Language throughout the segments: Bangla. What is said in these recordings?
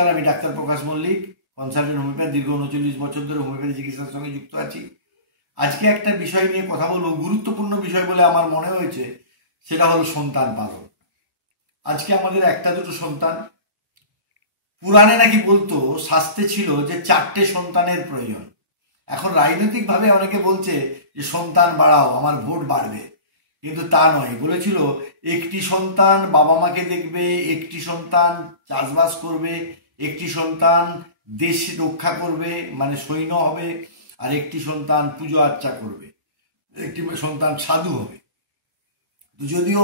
নমস্কার, আমি ডাক্তার প্রকাশ মল্লিক, কনসালটেন্ট হোমিওপ্যাথ। দীর্ঘ 39 বছর ধরে হোমিওপ্যাথি চিকিৎসার সঙ্গে যুক্ত আছি। আজকে একটা বিষয় নিয়ে কথা বলবো, গুরুত্বপূর্ণ বিষয় বলে আমার মনে হয়েছে, সেটা হলো সন্তান পালন। আজকে আমাদের একটা দুটো সন্তান, পুরাণে নাকি বলতো, শাস্ত্রে ছিল যে 4টে সন্তানের প্রয়োজন। এখন রাজনৈতিকভাবে অনেকে বলছে যে সন্তান বাড়াও, আমার ভোট বাড়বে, কিন্তু তা নয়। বলেছিল একটি সন্তান বাবা মাকে দেখবে, একটি সন্তান চাষবাস করবে, একটি সন্তান দেশ রক্ষা করবে মানে সৈন্য হবে, আর একটি সন্তান পুজো আর্চা করবে, একটি সন্তান সাধু হবে। তো যদিও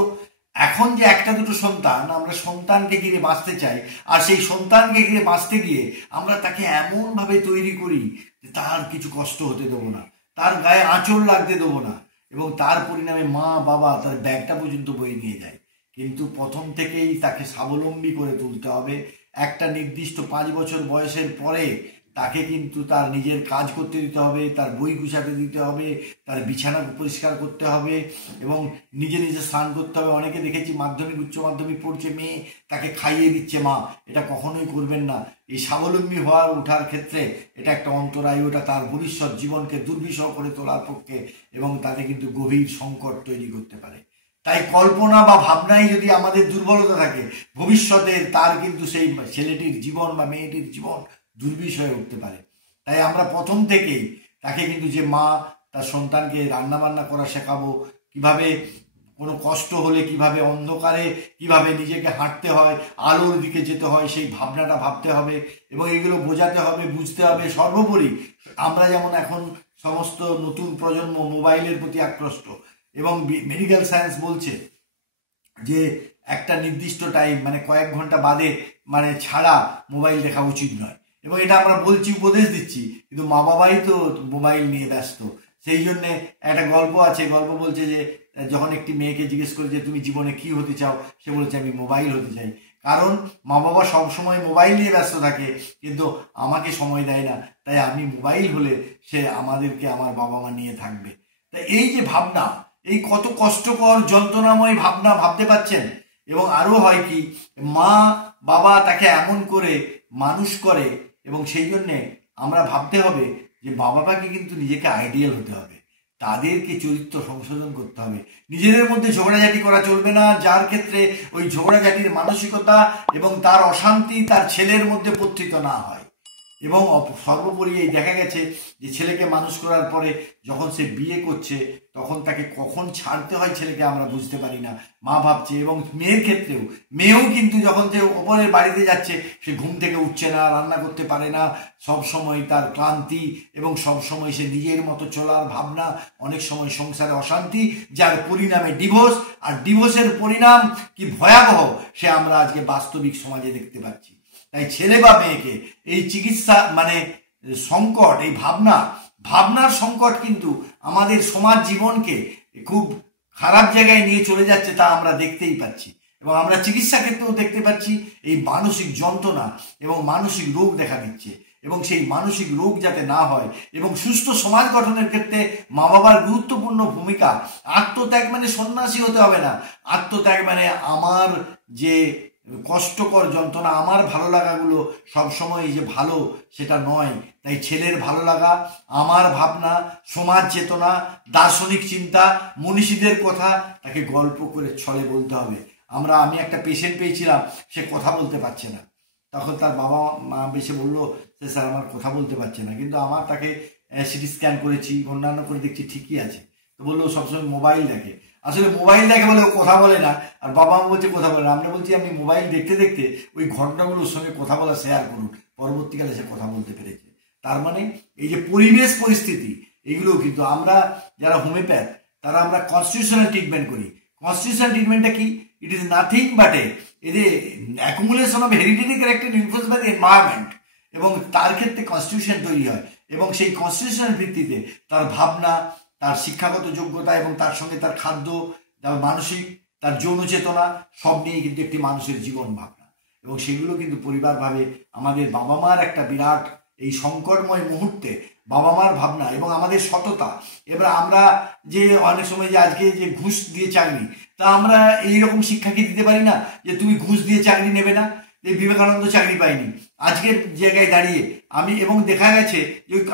এখন যে একটা দুটো সন্তান, আমরা সন্তানকে ঘিরে বাঁচতে চাই, আর সেই সন্তানকে ঘিরে বাঁচতে গিয়ে আমরা তাকে এমনভাবে তৈরি করি যে তার কিছু কষ্ট হতে দেবো না, তার গায়ে আঁচড় লাগতে দেবো না, এবং তার পরিণামে মা বাবা তার ব্যাগটা পর্যন্ত বয়ে নিয়ে যায়। কিন্তু প্রথম থেকেই তাকে স্বাবলম্বী করে তুলতে হবে। একটা নির্দিষ্ট 5 বছর বয়সের পরে তাকে কিন্তু তার নিজের কাজ করতে দিতে হবে, তার বই গুছাতে দিতে হবে, তার বিছানা পরিষ্কার করতে হবে, এবং নিজে নিজে স্নান করতে হবে। অনেকে দেখেছি মাধ্যমিক উচ্চ মাধ্যমিক পড়ছে মেয়ে, তাকে খাইয়ে দিচ্ছে মা। এটা কখনোই করবেন না। এই স্বাবলম্বী হওয়ার ওঠার ক্ষেত্রে এটা একটা অন্তরায়, ওটা তার ভবিষ্যৎ জীবনকে দুর্বিষহ করে তোলার পক্ষে, এবং তাতে কিন্তু গভীর সংকট তৈরি করতে পারে। তাই কল্পনা বা ভাবনায় যদি আমাদের দুর্বলতা থাকে, ভবিষ্যতের তার কিন্তু সেই ছেলেটির জীবন বা মেয়েটির জীবন দুর্বিষহ হয়ে উঠতে পারে। তাই আমরা প্রথম থেকেই তাকে কিন্তু, যে মা তার সন্তানকে রান্না বান্না করা শেখাবো, কিভাবে কোনো কষ্ট হলে কিভাবে অন্ধকারে কিভাবে নিজেকে হাঁটতে হয়, আলোর দিকে যেতে হয়, সেই ভাবনাটা ভাবতে হবে, এবং এগুলো বোঝাতে হবে, বুঝতে হবে। সর্বোপরি আমরা যেমন এখন সমস্ত নতুন প্রজন্ম মোবাইলের প্রতি আকৃষ্ট, এবং মেডিকেল সায়েন্স বলছে যে একটা নির্দিষ্ট টাইম মানে কয়েক ঘন্টা বাদে মানে ছাড়া মোবাইল দেখা উচিত নয়। এবং এটা আমরা বলছি, উপদেশ দিচ্ছি, কিন্তু মা বাবাই তো মোবাইল নিয়ে ব্যস্ত। সেই জন্যে একটা গল্প আছে, গল্প বলছে যে যখন একটি মেয়েকে জিজ্ঞেস করে যে তুমি জীবনে কি হতে চাও, সে বলেছে আমি মোবাইল হতে চাই। কারণ মা বাবা সবসময় মোবাইল নিয়ে ব্যস্ত থাকে, কিন্তু আমাকে সময় দেয় না। তাই আমি মোবাইল হলে সে আমাদেরকে, আমার বাবা মা নিয়ে থাকবে। তা এই যে ভাবনা, এই কত কষ্টকর যন্ত্রণাময় ভাবনা, ভাবতে পারছেন? এবং আরো হয় কি, মা বাবা তাকে এমন করে মানুষ করে, এবং সেই জন্যে আমরা ভাবতে হবে যে বাবাকে কিন্তু নিজেকে আইডিয়াল হতে হবে, তাদেরকে চরিত্র সংশোধন করতে হবে। নিজেদের মধ্যে ঝগড়াঝাটি করা চলবে না, যার ক্ষেত্রে ওই ঝগড়াঝাটির মানসিকতা এবং তার অশান্তি তার ছেলের মধ্যে পত্রিত না হয়। এবং সর্বোপরি এই দেখা গেছে যে ছেলেকে মানুষ করার পরে যখন সে বিয়ে করছে, তখন তাকে কখন ছাড়তে হয় ছেলেকে আমরা বুঝতে পারি না, মা ভাবছে। এবং মেয়ের ক্ষেত্রেও, মেয়েও কিন্তু যখন সে ওপরের বাড়িতে যাচ্ছে, সে ঘুম থেকে উঠছে না, রান্না করতে পারে না, সব সময় তার ক্লান্তি, এবং সব সময় সে নিজের মতো চলার ভাবনা, অনেক সময় সংসারে অশান্তি, যার পরিণামে ডিভোর্স। আর ডিভোর্সের পরিণাম কি ভয়াবহ, সে আমরা আজকে বাস্তবিক সমাজে দেখতে পাচ্ছি। তাই ছেলে বা মেয়েকে এই চিকিৎসা মানে সংকট, এই ভাবনার সংকট কিন্তু আমাদের সমাজ জীবনকে খুব খারাপ জায়গায় নিয়ে চলে যাচ্ছে, তা আমরা দেখতেই পাচ্ছি। এবং আমরা চিকিৎসা ক্ষেত্রেও দেখতে পাচ্ছি এই মানসিক যন্ত্রণা এবং মানসিক রোগ দেখা দিচ্ছে। এবং সেই মানসিক রোগ যাতে না হয়, এবং সুস্থ সমাজ গঠনের ক্ষেত্রে মা বাবার গুরুত্বপূর্ণ ভূমিকা। আত্মত্যাগ মানে সন্ন্যাসী হতে হবে না, আত্মত্যাগ মানে আমার যে কষ্টকর যন্ত্রণা, আমার ভালো লাগাগুলো সবসময় যে ভালো সেটা নয়। তাই ছেলের ভালো লাগা, আমার ভাবনা, সমাজ চেতনা, দার্শনিক চিন্তা, মনীষীদের কথা তাকে গল্প করে ছলে বলতে হবে। আমি একটা পেশেন্ট পেয়েছিলাম, সে কথা বলতে পারছে না। তখন তার বাবা মা এসে বললো যে স্যার আমার কথা বলতে পারছে না, কিন্তু আমার তাকে সিটি স্ক্যান করেছি, অন্যান্য করে দেখছি ঠিকই আছে। তো বললো সবসময় মোবাইল দেখে। আসলে মোবাইল দেখে বলে ও কথা বলে না, আর বাবা মা বলছে কথা বলে না। আমরা বলছি আপনি মোবাইল দেখতে দেখতে ওই ঘটনাগুলোর সঙ্গে কথা বলা শেয়ার করুন, পরবর্তীকালে সে কথা বলতে পেরেছে। তার মানে এই যে পরিবেশ পরিস্থিতি, এগুলো কিন্তু আমরা যারা হোমিওপ্যাথ, তারা আমরা কনস্টিটিউশনাল ট্রিটমেন্ট করি। কনস্টিটিউশনাল ট্রিটমেন্টটা কি? It is nothing but accumulation of hereditary character influence by the environment. এবং তার ক্ষেত্রে কনস্টিটিউশন তৈরি হয়, এবং সেই কনস্টিটিউশনের ভিত্তিতে তার ভাবনা, তার শিক্ষাগত যোগ্যতা, এবং তার সঙ্গে তার খাদ্য, তার মানসিক, তার যৌন চেতনা, সব নিয়ে কিন্তু একটি মানুষের জীবন ভাবনা। এবং সেগুলো কিন্তু পরিবার ভাবে। আমাদের বাবা মার একটা বিরাট এই সংকটময় মুহূর্তে বাবা মার ভাবনা এবং আমাদের সততা। এবার আমরা যে অনেক সময় যে আজকে যে ঘুষ দিয়ে চাকরি, তা আমরা এইরকম শিক্ষা কি দিতে পারি না যে তুমি ঘুষ দিয়ে চাকরি নেবে না? এই বিবেকানন্দ চাকরি পায়নি। আজকের জায়গায় দাঁড়িয়ে আমি এবং দেখা গেছে যে ওই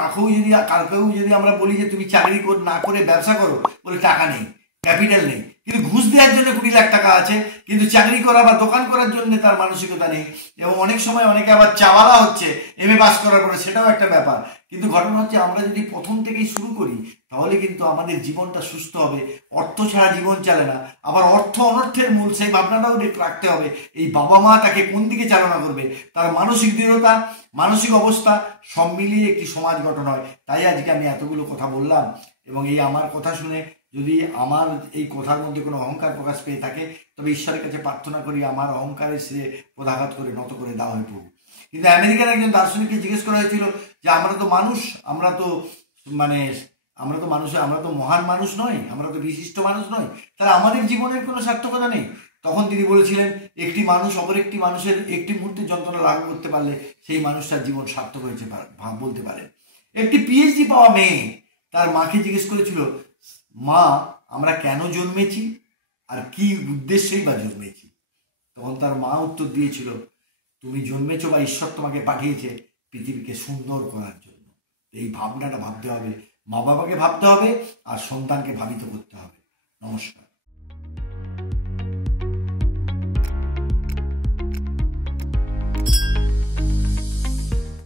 কাউকেও যদি আমরা বলি যে তুমি চাকরি না করে ব্যবসা করো, বলে টাকা নেই, ক্যাপিটাল নেই, কিন্তু ঘুষ দেওয়ার জন্য 20 লাখ টাকা আছে, কিন্তু চাকরি করা বা দোকান করার জন্য তার মানসিকতা নেই। এবং অনেক সময় অনেকে আবার চাওয়ালা হচ্ছে MA পাস করার পরে, সেটাও একটা ব্যাপার। কিন্তু ঘটনা হচ্ছে আমরা যদি প্রথম থেকেই শুরু করি তাহলে কিন্তু আমাদের জীবনটা সুস্থ হবে। অর্থ ছাড়া জীবন চলে না। আবার অর্থ অনর্থের মূল, সেই ভাবনাটাও রাখতে হবে। এই বাবা মা তাকে কোন দিকে চালনা করবে, তার মানসিক দৃঢ়তা, মানসিক অবস্থা সব মিলিয়ে একটি সমাজ গঠন হয়। তাই আজকে আমি এতগুলো কথা বললাম। এবং এই আমার কথা শুনে যদি আমার এই কথার মধ্যে কোনো অহংকার প্রকাশ পেয়ে থাকে, তবে ঈশ্বরের কাছে প্রার্থনা করি আমার অহংকারের সে পদাঘাত করে নত করে দেওয়া হয় প্রভু। কিন্তু আমেরিকার একজন দার্শনিককে জিজ্ঞেস করা হয়েছিল যে আমরা তো মানুষ, আমরা তো মহান মানুষ নই, আমরা তো বিশিষ্ট মানুষ নই, তাহলে আমাদের জীবনের কোনো সার্থকতা নেই। তখন তিনি বলেছিলেন, একটি মানুষ অপর একটি মানুষের একটি মুহূর্তে যন্ত্রণা লাঘব করতে পারলে সেই মানুষটার জীবন সার্থক হয়েছে বলতে পারে। একটি PhD পাওয়া মেয়ে তার মাকে জিজ্ঞেস করেছিল, মা আমরা কেন জন্মেছি আর কি উদ্দেশ্যেই বা জন্মেছি? তখন তার মা উত্তর দিয়েছিল, তুমি জন্মেছো বা ঈশ্বর তোমাকে পাঠিয়েছে পৃথিবীকে সুন্দর করার জন্য। এই ভাবনাটা ভাবতে হবে, মা বাবাকে ভাবতে হবে আর সন্তানকে ভাবিত করতে হবে। নমস্কার।